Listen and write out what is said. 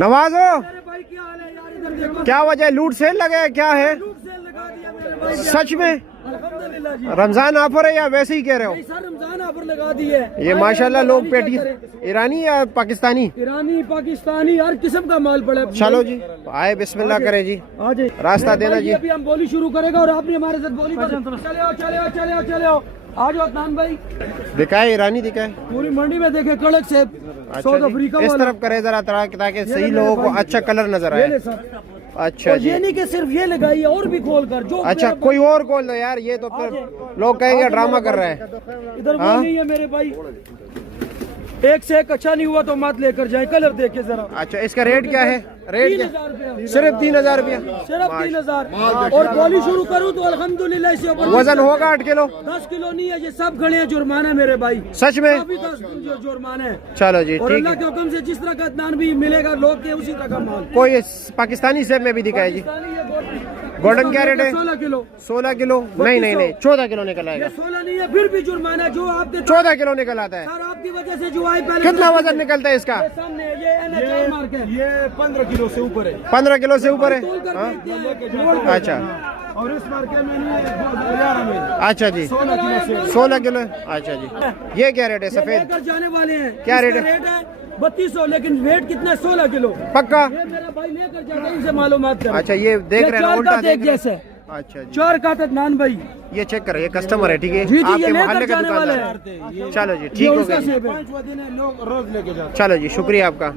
नवाज हो, क्या वजह, लूट सेल लगे है, क्या है? सच में रमजान ऑफर है या वैसे ही कह रहे हो? सर रमजान ऑफर लगा दी है। ये माशाल्लाह लोग पेटी ईरानी या पाकिस्तानी? ईरानी पाकिस्तानी हर किस्म का माल पड़ा है। चलो जी आए, बिस्मिल्लाह करें जी, आज रास्ता देना जी। अभी हम बोली शुरू करेगा और आपने हमारे साथ बोली चले आओ चले आओ चले आओ चले आओ। आज अदनान भाई दिखाए, ईरानी दिखाए पूरी मंडी में देखे कड़क से साउथ अफ्रीका इस तरफ करे जरा ताकि सही लोगों को अच्छा कलर नजर आए। अच्छा जी, ये नहीं कि सिर्फ ये लगाई है, और भी खोल कर जो अच्छा कोई और खोल दो यार, ये तो फिर लोग कहेंगे ड्रामा कर रहे हैं। इधर वो नहीं है मेरे भाई, एक से एक अच्छा नहीं हुआ तो मत लेकर जाए, कलर देख के जरा। अच्छा इसका रेट क्या है? रेट क्या? 3000 सिर्फ 3000 रुपया, सिर्फ 3000। और गोली शुरू करूँ तो अल्हम्दुलिल्लाह से वजन होगा 8 किलो? 10 किलो नहीं है, ये सब खड़े हैं, जुर्माना है मेरे भाई, सच में? काफी जुर्माना है। चलो जी और ठीक अल्लाह है। के हुक्म से जिस तरह का अदनान भी मिलेगा लोग के उसी तरह का माल। कोई पाकिस्तानी सेब में भी दिखाए जी। गोल्डन क्या रेट है? 16 किलो। 16 किलो? नहीं नहीं नहीं, 14 किलो निकल आएगा। 16 नहीं है, फिर भी जुर्माना जो आपके 14 किलो निकल आता है। सर आपकी वजह से जो आई पहले कितना वजन निकलता है इसका? सामने ये NH मार्क है, ये 15 किलो से ऊपर है। 15 किलो से ऊपर है? तोल कर हाँ? देखते हैं। अच्छा और इस मार्केट में नहीं है 2011 में अच्छा जी, 16 किलो से 16 किलो है। अच्छा जी, ये क्या रेट है सफेद? लेकर जाने वाले हैं। क्या रेट है? रेट है 3200, लेकिन वेट कितना 16 किलो। पक्का? ये मेरा भाई लेकर जाता है, इनसे मालूमत कर। अच्छा ये देख रहे हैं उल्टा देख रहे जैसे हैं। अच्छा जी, 4 का अदनान भाई, ये चेक कर, ये कस्टमर है ठीक है, जी जी, ये आपके मोहल्ले लेकर का जाने वाले दुकानदार हैं। है। चलो जी ठीक हो गया, लोग रोज लेके जाते हैं। चलो जी शुक्रिया आपका।